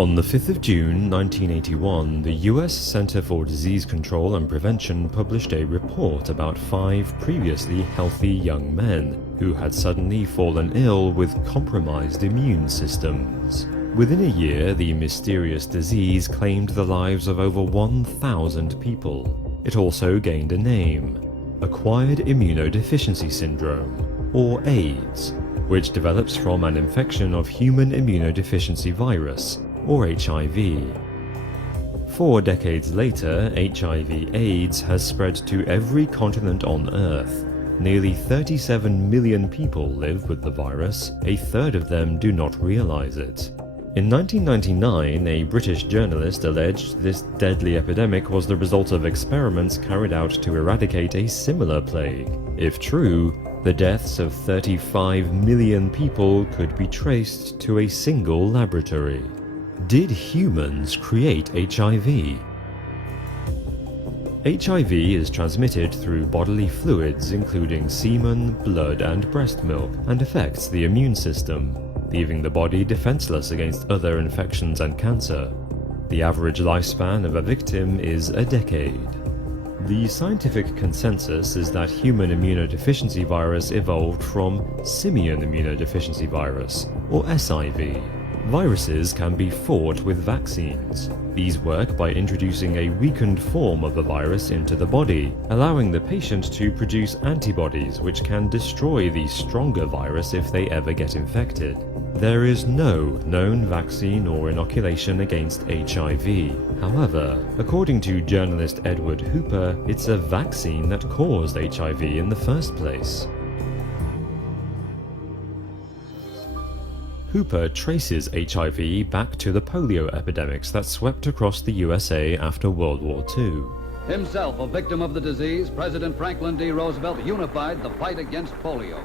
On the 5th of June 1981, the US Center for Disease Control and Prevention published a report about 5 previously healthy young men who had suddenly fallen ill with compromised immune systems. Within a year, the mysterious disease claimed the lives of over 1,000 people. It also gained a name: Acquired Immunodeficiency Syndrome, or AIDS, which develops from an infection of human immunodeficiency virus, or HIV. 4 decades later, HIV/AIDS has spread to every continent on Earth. Nearly 37 million people live with the virus. A third of them do not realize it. In 1999, a British journalist alleged this deadly epidemic was the result of experiments carried out to eradicate a similar plague. If true, the deaths of 35 million people could be traced to a single laboratory. Did humans create HIV? HIV is transmitted through bodily fluids including semen, blood, and breast milk, and affects the immune system, leaving the body defenseless against other infections and cancer. The average lifespan of a victim is a decade. The scientific consensus is that human immunodeficiency virus evolved from simian immunodeficiency virus, or SIV. Viruses can be fought with vaccines. These work by introducing a weakened form of the virus into the body, allowing the patient to produce antibodies which can destroy the stronger virus if they ever get infected. There is no known vaccine or inoculation against HIV. However, according to journalist Edward Hooper, it's a vaccine that caused HIV in the first place. Hooper traces HIV back to the polio epidemics that swept across the USA after World War II. Himself a victim of the disease, President Franklin D. Roosevelt unified the fight against polio.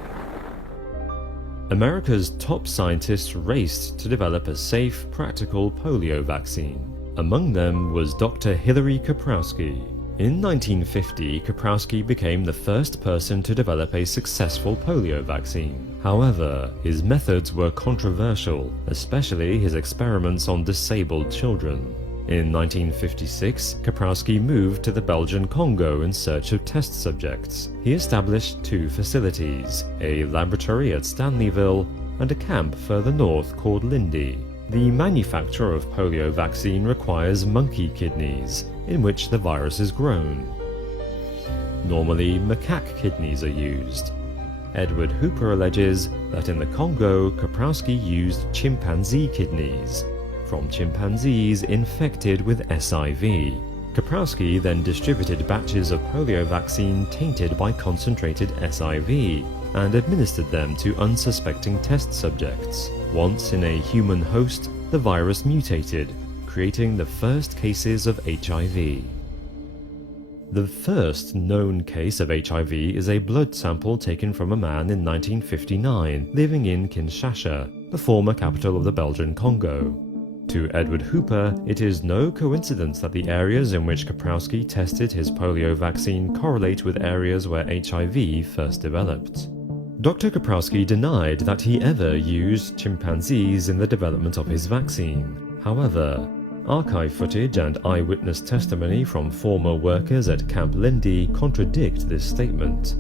America's top scientists raced to develop a safe, practical polio vaccine. Among them was Dr. Hilary Kaprowski. In 1950, Kaprowski became the first person to develop a successful polio vaccine. However, his methods were controversial, especially his experiments on disabled children. In 1956, Kaprowski moved to the Belgian Congo in search of test subjects. He established 2 facilities, a laboratory at Stanleyville and a camp further north called Lindi. The manufacture of polio vaccine requires monkey kidneys, in which the virus is grown. Normally, macaque kidneys are used. Edward Hooper alleges that in the Congo, Kaprowski used chimpanzee kidneys from chimpanzees infected with SIV. Kaprowski then distributed batches of polio vaccine tainted by concentrated SIV and administered them to unsuspecting test subjects. Once in a human host, the virus mutated, creating the first cases of HIV. The first known case of HIV is a blood sample taken from a man in 1959 living in Kinshasa, the former capital of the Belgian Congo. To Edward Hooper, it is no coincidence that the areas in which Kaprowski tested his polio vaccine correlate with areas where HIV first developed. Dr. Kaprowski denied that he ever used chimpanzees in the development of his vaccine. However, archive footage and eyewitness testimony from former workers at Camp Lindi contradict this statement.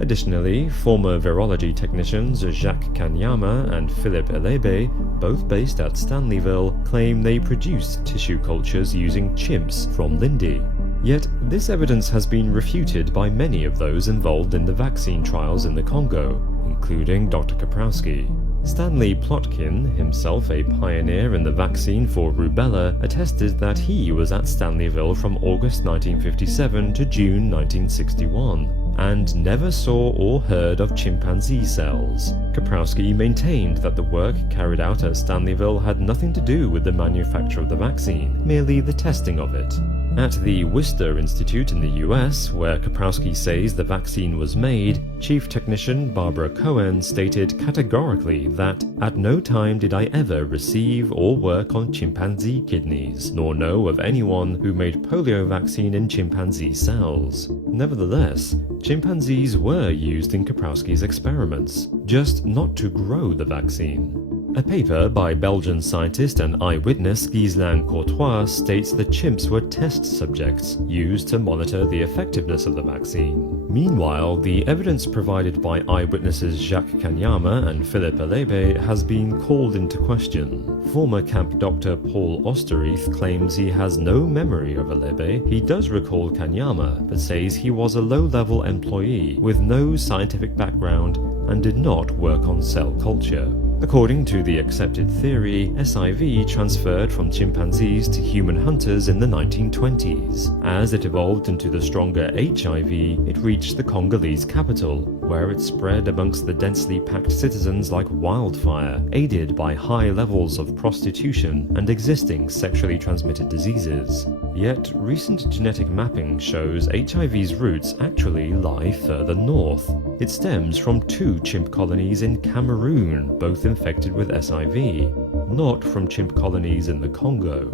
Additionally, former virology technicians Jacques Kanyama and Philippe Elebe, both based at Stanleyville, claim they produced tissue cultures using chimps from Lindi. Yet, this evidence has been refuted by many of those involved in the vaccine trials in the Congo, including Dr. Kaprowski. Stanley Plotkin, himself a pioneer in the vaccine for rubella, attested that he was at Stanleyville from August 1957 to June 1961, and never saw or heard of chimpanzee cells. Kaprowski maintained that the work carried out at Stanleyville had nothing to do with the manufacture of the vaccine, merely the testing of it. At the Wistar Institute in the US, where Kaprowski says the vaccine was made, Chief Technician Barbara Cohen stated categorically that at no time did I ever receive or work on chimpanzee kidneys, nor know of anyone who made polio vaccine in chimpanzee cells. Nevertheless, chimpanzees were used in Kaprowski's experiments, just not to grow the vaccine. A paper by Belgian scientist and eyewitness Ghislain Courtois states the chimps were test subjects used to monitor the effectiveness of the vaccine. Meanwhile, the evidence provided by eyewitnesses Jacques Kanyama and Philippe Alebe has been called into question. Former camp doctor Paul Osterrieth claims he has no memory of Alebe. He does recall Kanyama, but says he was a low-level employee with no scientific background and did not work on cell culture. According to the accepted theory, SIV transferred from chimpanzees to human hunters in the 1920s. As it evolved into the stronger HIV, it reached the Congolese capital, where it spread amongst the densely packed citizens like wildfire, aided by high levels of prostitution and existing sexually transmitted diseases. Yet, recent genetic mapping shows HIV's roots actually lie further north. It stems from 2 chimp colonies in Cameroon, both infected with SIV, not from chimp colonies in the Congo.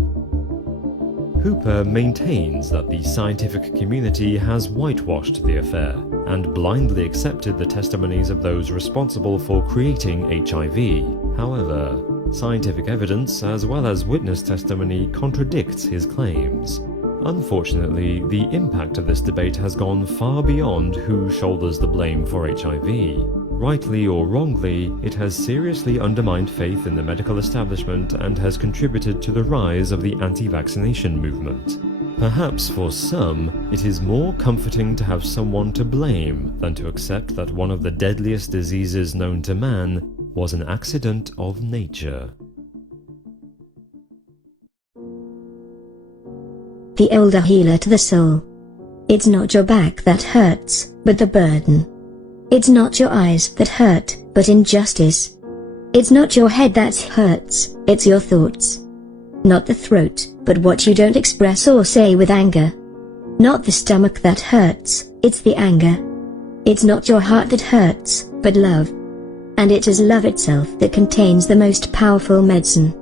Hooper maintains that the scientific community has whitewashed the affair and blindly accepted the testimonies of those responsible for creating HIV. However, scientific evidence as well as witness testimony contradicts his claims. Unfortunately, the impact of this debate has gone far beyond who shoulders the blame for HIV. Rightly or wrongly, it has seriously undermined faith in the medical establishment and has contributed to the rise of the anti-vaccination movement. Perhaps for some, it is more comforting to have someone to blame than to accept that one of the deadliest diseases known to man was an accident of nature. The older healer to the soul. It's not your back that hurts, but the burden. It's not your eyes that hurt, but injustice. It's not your head that hurts, it's your thoughts. Not the throat, but what you don't express or say with anger. Not the stomach that hurts, it's the anger. It's not your heart that hurts, but love. And it is love itself that contains the most powerful medicine.